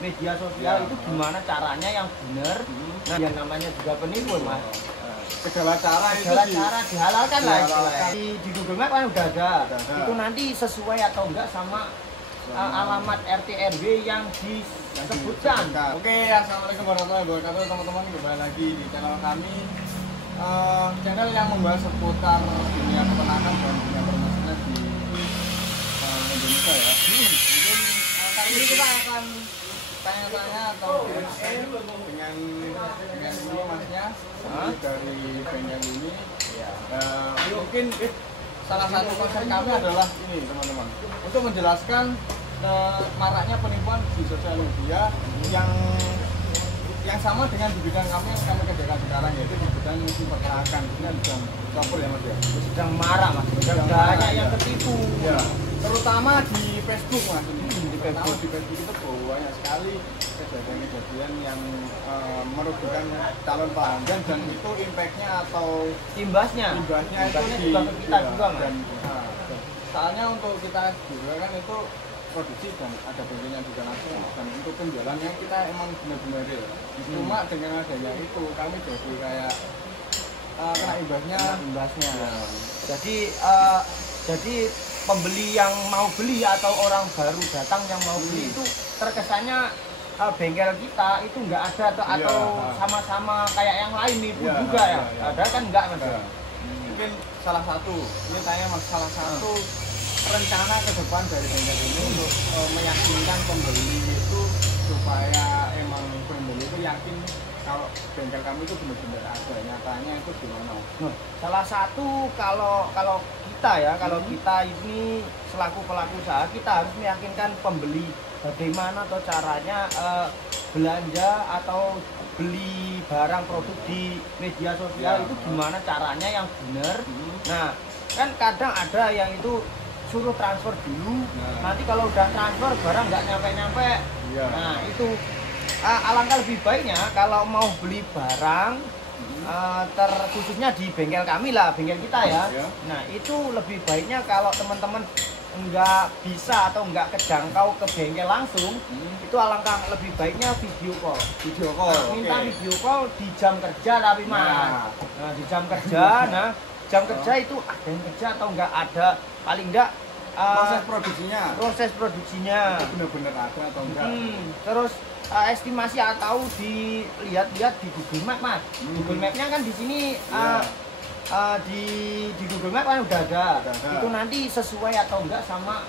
media sosial itu gimana caranya yang benar. Nah, yang namanya juga penipu, Mas. Segala cara Dihalalkan lah istilahnya. Di Google Map kan udah ada. Itu nanti sesuai atau enggak sama alamat RT RW yang disebutkan. Oke, assalamualaikum warahmatullahi wabarakatuh teman-teman, kembali lagi di channel kami, channel yang membahas seputar dunia peternakan dan dunia permasalahan di Indonesia ya. Mungkin kali ini kita akan tanya-tanya atau dengan ini masnya dari bengkel ini. Mungkin salah satu konsep kami adalah ini teman-teman, untuk menjelaskan maraknya penipuan di sosial media yang sama dengan di bidang kami yang kami kerjakan sekarang, yaitu di bidang musim peternakan. Ini bidang campur ya Mas ya. Sedang marah Mas. Banyak yang tertipu. Ya. Terutama di Facebook Mas. Di Facebook itu banyak sekali kejadian-kejadian yang merugikan calon pelanggan, dan itu impactnya atau imbasnya itu juga ke kita juga Mas. Soalnya untuk kita juga kan itu produksi dan ada bengkelnya juga langsung, dan untuk penjualannya kita emang benar-benar real. Cuma dengan adanya itu kami jadi kayak kena imbasnya. Jadi pembeli yang mau beli atau orang baru datang yang mau beli itu terkesannya bengkel kita itu enggak ada atau sama-sama kayak yang lain nipu juga ya. Padahal kan enggak Mas. Mungkin salah satu rencana ke depan dari bengkel ini untuk meyakinkan pembeli itu, supaya emang pembeli itu yakin kalau bengkel kami itu benar-benar ada, nyatanya itu gimana? Salah satu kalau kita ya, kalau kita ini selaku pelaku usaha, kita harus meyakinkan pembeli bagaimana atau caranya belanja atau beli barang produk di media sosial itu gimana caranya yang benar. Nah, kan kadang ada yang itu suruh transfer dulu, nanti kalau udah transfer barang nggak nyampe-nyampe. Nah itu alangkah lebih baiknya kalau mau beli barang terkhususnya di bengkel kami lah, bengkel kita ya. Nah itu lebih baiknya kalau teman-teman nggak bisa atau nggak kejangkau ke bengkel langsung, itu alangkah lebih baiknya video call. Minta video call di jam kerja tapi Mas. Nah di jam kerja, jam kerja itu ada yang kerja atau enggak ada, paling enggak proses produksinya itu benar-benar ada atau enggak. Terus estimasi atau dilihat-lihat di Google Map Mas. Google Mapnya kan di sini di Google Map kan udah ada. Itu nanti sesuai atau enggak sama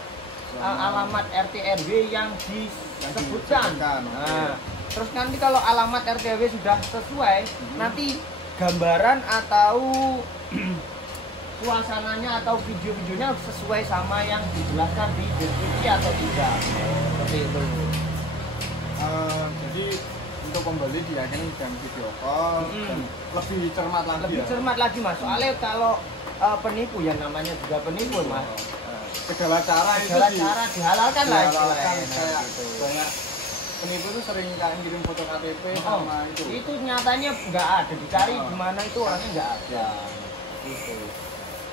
alamat RT RW yang disebutkan. Nah, terus nanti kalau alamat RT RW sudah sesuai, nanti gambaran atau suasananya atau video-videonya sesuai sama yang dijelaskan di deskripsi atau tidak, seperti itu. Jadi untuk pembeli diyakini dengan video call dan lebih cermat lagi Mas. Soalnya kalau penipu, yang namanya juga penipu Mas. Segala cara dihalalkan lah istilahnya. Kayak banyak penipu itu sering kayak ngirim foto KTP sama itu. Itu nyatanya nggak ada, dicari gimana itu orangnya nggak ada. Gitu.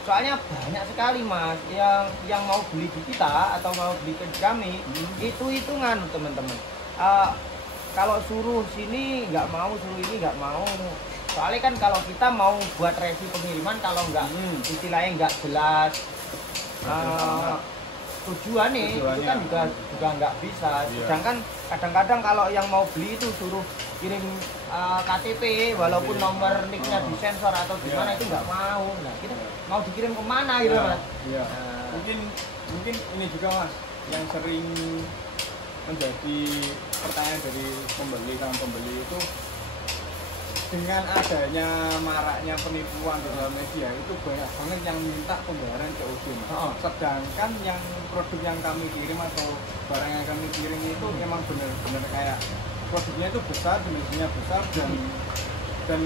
Soalnya banyak sekali Mas yang mau beli di kita atau mau beli ke kami, itu hitungan teman-teman. Kalau suruh sini nggak mau, suruh ini nggak mau. Soalnya kan kalau kita mau buat review pengiriman, kalau nggak istilahnya nggak jelas tujuan nih, itu kan juga nggak bisa. Sedangkan kadang-kadang kalau yang mau beli itu suruh kirim KTP walaupun nomor nicknya disensor atau gimana, itu nggak mau. Nah kita mau dikirim kemana gitu Mas? Mungkin ini juga Mas yang sering menjadi pertanyaan dari kaum pembeli itu, dengan adanya maraknya penipuan di dalam media itu banyak banget yang minta pembayaran COD. Sedangkan yang produk yang kami kirim atau barang yang kami kirim itu emang benar-benar kayak produknya itu besar, dimensinya besar, dan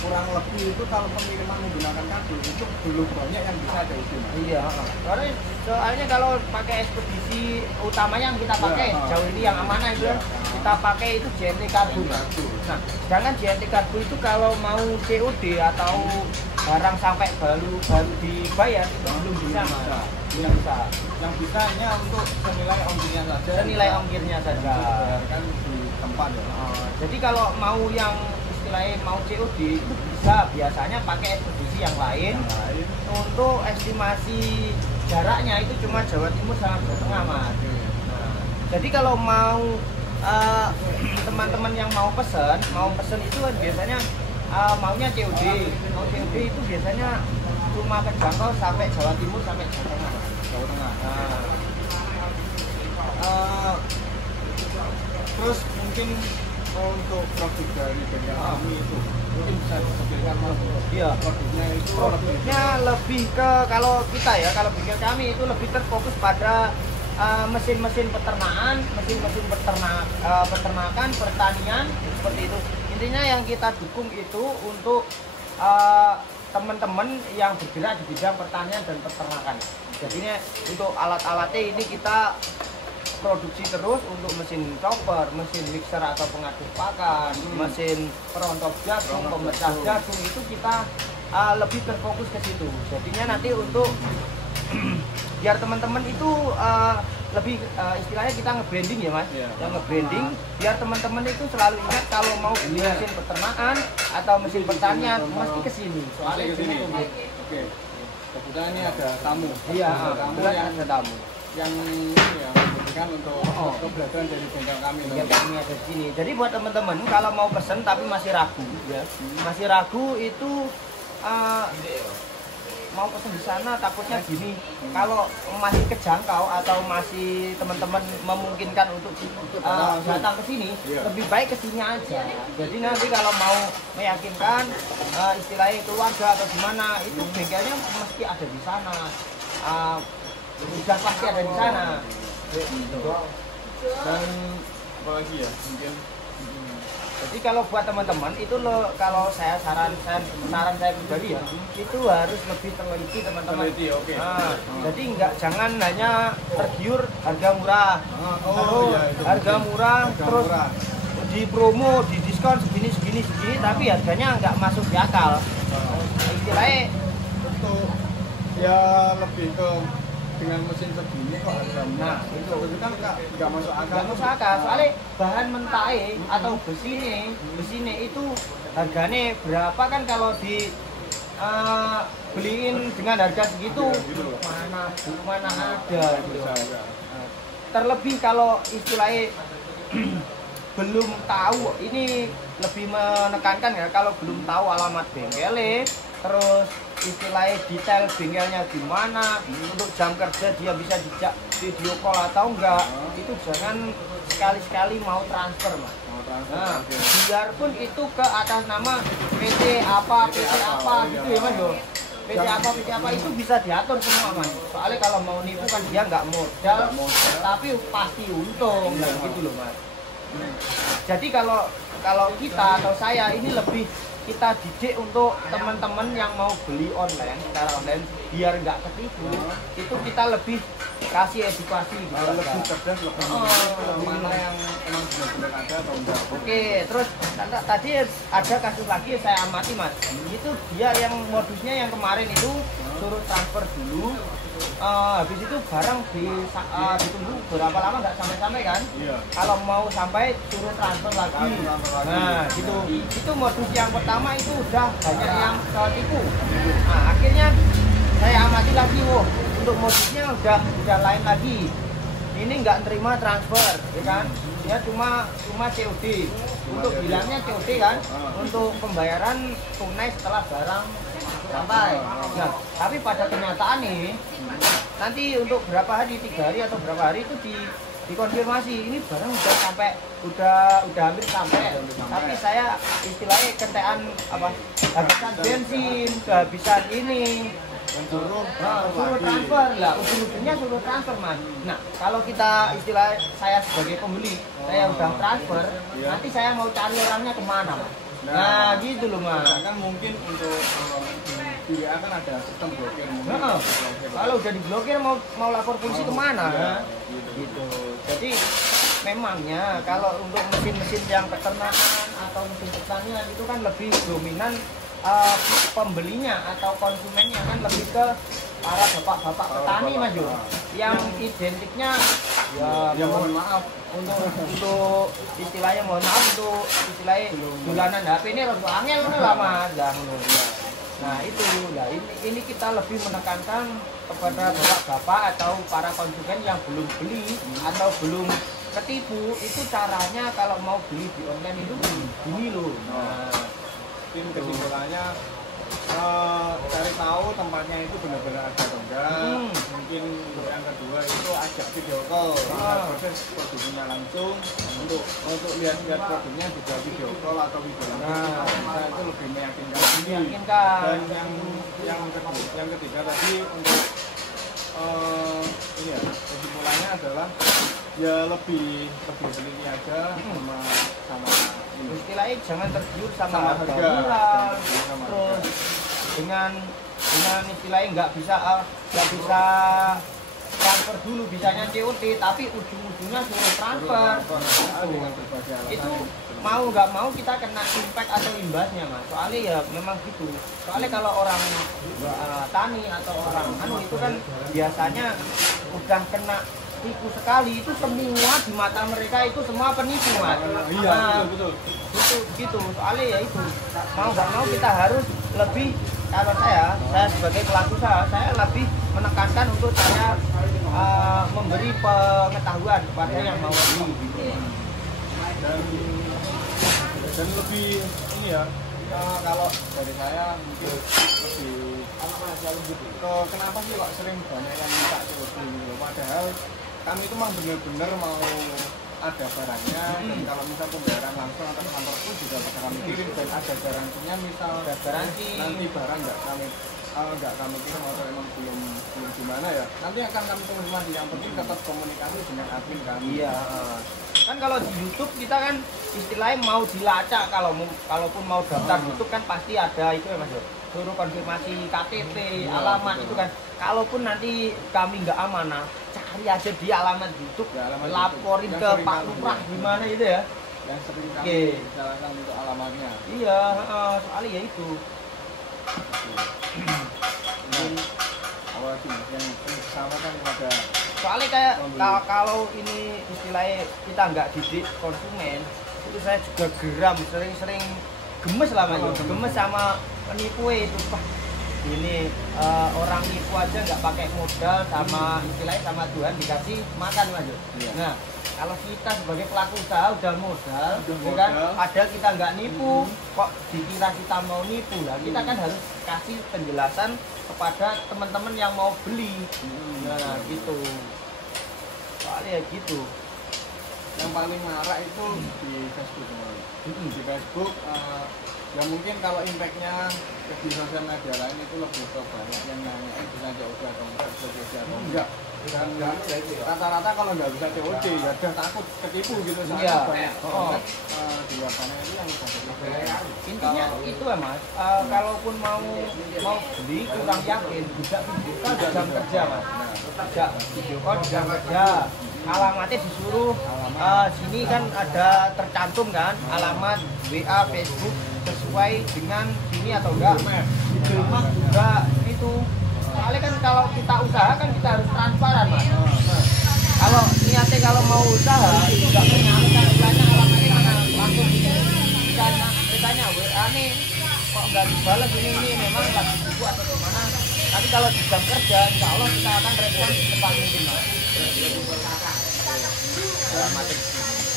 kurang lebih itu kalau pengiriman menggunakan kabel itu belum banyak yang bisa COD. Iya. Soalnya kalau pakai ekspedisi utama yang kita pakai jauh ini yang amanah itu kita pakai itu JNT Kargo. Nah, sedangkan JNT Kargo itu kalau mau COD atau barang sampai baru dibayar itu belum bisa Mas. Belum bisa. yang bisa hanya untuk senilai ongkirnya saja. Senilai ongkirnya saja. Kan di tempat ya. Jadi kalau mau yang istilahnya mau COD itu bisa biasanya pakai ekspedisi yang lain. Untuk estimasi jaraknya itu cuma Jawa Timur sama Jawa Tengah mas. Nah, jadi kalau mau teman-teman yang mau pesen itu kan biasanya maunya COD. Mau COD itu biasanya cuma terjangkau sampai Jawa Timur sampai Jawa Tengah. Jawa Tengah. Terus mungkin untuk produk dari bengkel kami itu mungkin bisa disebutkan mas. Iya. Produknya lebih ke kalau kita ya kalau bengkel kami itu lebih terfokus pada mesin-mesin peternakan, peternakan, pertanian seperti itu. Intinya yang kita dukung itu untuk teman-teman yang bergerak di bidang pertanian dan peternakan. Jadinya untuk alat-alatnya ini kita produksi terus untuk mesin chopper, mesin mixer atau pengaduk pakan, mesin perontok jagung, pemecah jagung itu kita lebih terfokus ke situ. Jadinya nanti untuk biar teman-teman itu lebih istilahnya kita nge-branding ya mas, yang nge-branding biar teman-teman itu selalu ingat kalau mau beli mesin peternakan atau mesin pertanian mesti kesini. Soalnya kesini. Oke. Kebetulan ini ada tamu. Iya, tamu yang ada tamu. Yang memberikan untuk keberadaan dari bengkel kami. Bengkel kami ada di sini. Jadi buat teman-teman kalau mau pesen tapi masih ragu, ya, masih ragu itu mau pesen di sana takutnya gini. Kalau masih kejangkau atau masih teman-teman memungkinkan untuk datang ke sini, lebih baik ke sini aja. Jadi nanti kalau mau meyakinkan istilahnya keluarga atau gimana, itu bengkelnya mesti ada di sana. Udah pasti ada di sana. Dan apalagi ya mungkin. Jadi kalau buat teman-teman itu kalau saran saya pribadi ya, itu harus lebih teliti teman-teman. Oke. Nah, jadi jangan hanya tergiur harga murah. Harga murah terus di promo, di diskon segini, tapi harganya nggak masuk di akal. Istilahnya untuk ya lebih ke dengan mesin segini kok harga murah. Nah, itu kan nggak masuk akal. Nggak masuk akal, soalnya bahan mentah atau besine itu harganya berapa kan kalau di beliin dengan harga segitu mana ada gitu. Terlebih kalau istilahnya belum tahu, ini lebih menekankan ya kalau belum tahu alamat bengkelnya, terus istilahnya detail bengkelnya gimana, untuk jam kerja dia bisa dijak video call atau enggak, itu jangan sekali-sekali mau transfer mas. Nah, biarpun itu ke atas nama PT apa gitu ya mas yo. PT apa itu bisa diatur semua mas. Soalnya kalau mau nipu kan dia nggak modal, tapi pasti untung gitu loh mas. Jadi kalau kita atau saya ini lebih kita didik untuk teman-teman yang mau beli online secara online biar nggak ketipu, itu kita lebih kasih edukasi gitu. Lebih cerdas, lebih mana yang emang benar-benar ada atau enggak. Oke, terus tadi ada kasus lagi saya amati mas, itu dia yang modusnya yang kemarin itu suruh transfer dulu, habis itu barang ditunggu berapa lama nggak sampai kan? Iya. Kalau mau sampai suruh transfer lagi. Nah, gitu. Itu modus yang pertama itu udah banyak yang ketipu. Nah, akhirnya saya amati lagi, untuk modusnya udah lain lagi. Ini nggak terima transfer, ya kan? Dia cuma COD. Untuk bilangnya COD kan, untuk pembayaran tunai setelah barang sampai. Nah, tapi pada kenyataan nih, nanti untuk berapa hari, 3 hari atau berapa hari itu dikonfirmasi ini barang udah sampai, udah hampir sampai. Tapi saya istilahnya kentean kehabisan bensin, kehabisan ini. Suruh transfer lah, ujung-ujungnya suruh transfer mas. Nah kalau kita istilah saya sebagai pembeli, saya udah transfer, nanti saya mau cari orangnya kemana mas? Nah gitu loh mas. Kan mungkin untuk di WA kan ada sistem blokir. Kalau udah diblokir mau lapor polisi kemana? Gitu. Jadi memangnya kalau untuk mesin-mesin yang peternakan atau mesin pertanian itu kan lebih dominan pembelinya atau konsumennya kan lebih ke para bapak-bapak petani Mas Jo, yang identiknya Ya mohon maaf untuk istilahnya mohon maaf untuk istilahnya dolanan HP ini rada angel ngono lah Mas. Nah itu, nah ini kita lebih menekankan kepada bapak-bapak atau para konsumen yang belum beli atau belum ketipu, itu caranya kalau mau beli di online itu gini loh. Nah, mungkin kesimpulannya cari tahu tempatnya itu benar-benar ada atau enggak. Mungkin yang kedua itu ajak video call, proses produksinya langsung untuk lihat-lihat produknya juga video call atau video langsung. Bisa itu lebih meyakinkan. Dan yang ketiga tadi untuk ini ya, kesimpulannya adalah ya lebih teliti aja sama ini. Istilahnya jangan tergiur sama harga harga murah, terus dengan istilahnya nggak bisa transfer dulu, bisanya COD tapi ujung-ujungnya suruh transfer. Itu mau nggak mau kita kena impact atau imbasnya Mas, soalnya ya memang gitu. Soalnya kalau orang tani atau orang itu kan biasanya udah kena tipu sekali, itu semua di mata mereka itu semua penipu Mas. Iya, betul. Itu gitu, soalnya ya itu mau nggak mau kita harus lebih, kalau saya sebagai pelaku usaha, saya lebih menekankan untuk saya memberi pengetahuan kepada yang mau beli gitu. Dan lebih ini ya, kalau dari saya mungkin lebih kenapa sih kok sering banyak yang minta COD gitu, padahal kami itu memang benar-benar mau ada barangnya. Dan kalau misal pembayaran langsung atau kantor pun juga bisa kami kirim, dan ada garansinya. Misal Garansi nanti barang nggak kami kirim atau emang belum gimana ya, nanti akan kami konfirmasi. Yang penting tetap komunikasi dengan admin kami. Iya, kan kalau di YouTube kita kan istilahnya mau dilacak, kalaupun mau daftar YouTube kan pasti ada itu ya Mas, suruh konfirmasi KTP, alamat itu kan. Kalaupun nanti kami nggak amanah, cari aja di alamat YouTube, Ya, laporin ke Pak Lurah gimana itu ya. Yang sering kami jalankan untuk alamatnya. Iya, soalnya ya itu. Awal sih yang sama kan ada. Soalnya kayak kalau ini istilahnya kita nggak didik konsumen, itu saya juga geram, sering-sering gemes lah Mas, gemes sama penipu itu. Wah, ini orang nipu aja nggak pakai modal, sama istilahnya sama Tuhan dikasih makan Mas. Iya. Nah, kalau kita sebagai pelaku usaha udah modal, kan? Padahal kita nggak nipu, kok dikira kita mau nipu lah. Kita kan harus kasih penjelasan kepada teman-teman yang mau beli. Nah, gitu. Soalnya ya gitu. Yang paling marak itu di Facebook. Di Facebook ya mungkin kalau impactnya di sosial media lain itu lebih ke banyak yang nanya bisa COD atau enggak, bisa COD atau enggak. Dan rata-rata kalau nggak bisa COD ya udah takut ketipu gitu. Soalnya banyak banget di luar sana itu yang bisa ketipu. Intinya itu ya Mas, kalaupun mau beli kurang yakin, bisa video call jam kerja Mas. Bisa video call jam kerja, alamatnya disuruh sini kan ada tercantum kan alamat WA, Facebook sesuai dengan sini atau enggak. Google Maps juga itu. Soalnya kan kalau kita usaha kan kita harus transparan Mas. Kalau niatnya kalau mau usaha itu nggak punya alamatnya mana, langsung ditanya WA nih kok nggak dibalas ini memang lagi sibuk atau gimana. Tapi kalau di jam kerja, insya Allah kita akan respon secepat mungkin Mas.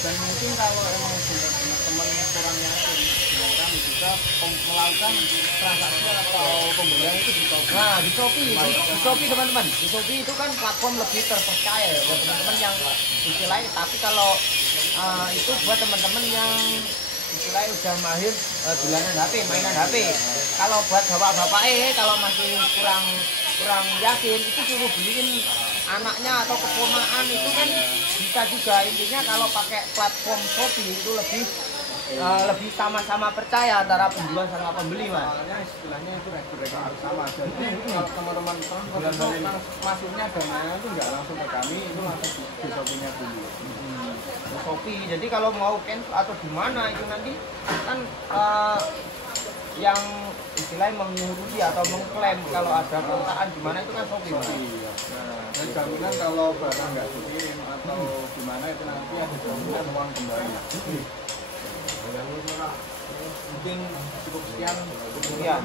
Dan mungkin kalau emang benar-benar teman kurang yakin dengan kami, bisa melakukan transaksi atau pembelian itu di Shopee. Nah, di Shopee teman-teman, di Shopee itu kan platform lebih terpercaya ya buat teman-teman yang istilahnya. Tapi kalau itu buat teman-teman yang istilahnya udah mahir dolanan HP, mainan HP. Kalau buat bapak-bapak kalau masih kurang yakin, itu suruh beliin anaknya atau keponakan, itu kan bisa juga. Intinya kalau pakai platform Shopee itu lebih sama-sama percaya antara penjual sama pembeli Mas. Soalnya istilahnya itu rekrut sama. Jadi kalau teman-teman masuknya dananya itu nggak langsung ke kami, itu langsung di Shopee-nya dulu. Shopee. Jadi kalau mau cancel atau gimana itu nanti kan yang istilahnya mengurusi atau mengklaim kalau ada kontaan di mana itu kan Shopee. Iya. Dan jaminan kalau barang nggak dikirim atau gimana itu nanti ada jaminan uang kembali. Mungkin cukup sekian. Iya.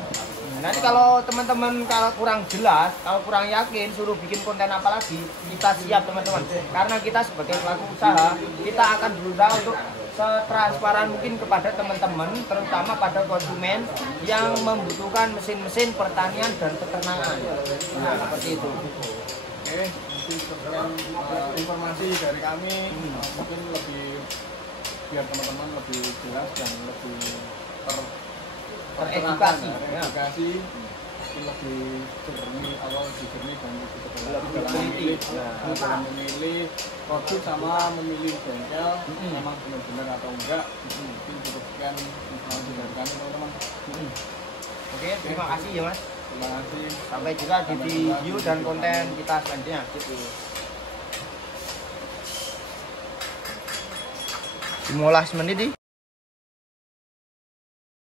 Nanti kalau teman-teman kalau kurang jelas, kalau kurang yakin suruh bikin konten apa lagi, kita siap teman-teman. Karena kita sebagai pelaku usaha, kita akan berusaha untuk setransparan mungkin kepada teman-teman, terutama pada konsumen yang membutuhkan mesin-mesin pertanian dan peternakan. Nah, seperti itu. Oke, mungkin sekian informasi dari kami. Mungkin lebih biar teman-teman lebih jelas dan lebih Teredukasi. Teredukasi, mungkin lebih jernih atau lebih jernih dan Lebih dalam teliti. dalam memilih produk sama memilih bengkel memang benar-benar atau enggak. Mungkin cukup sekian informasi dari kami teman-teman. Oke, terima kasih ya Mas. Terima kasih. Sampai juga di video dan konten kita selanjutnya. Gitu. 15 menit nih.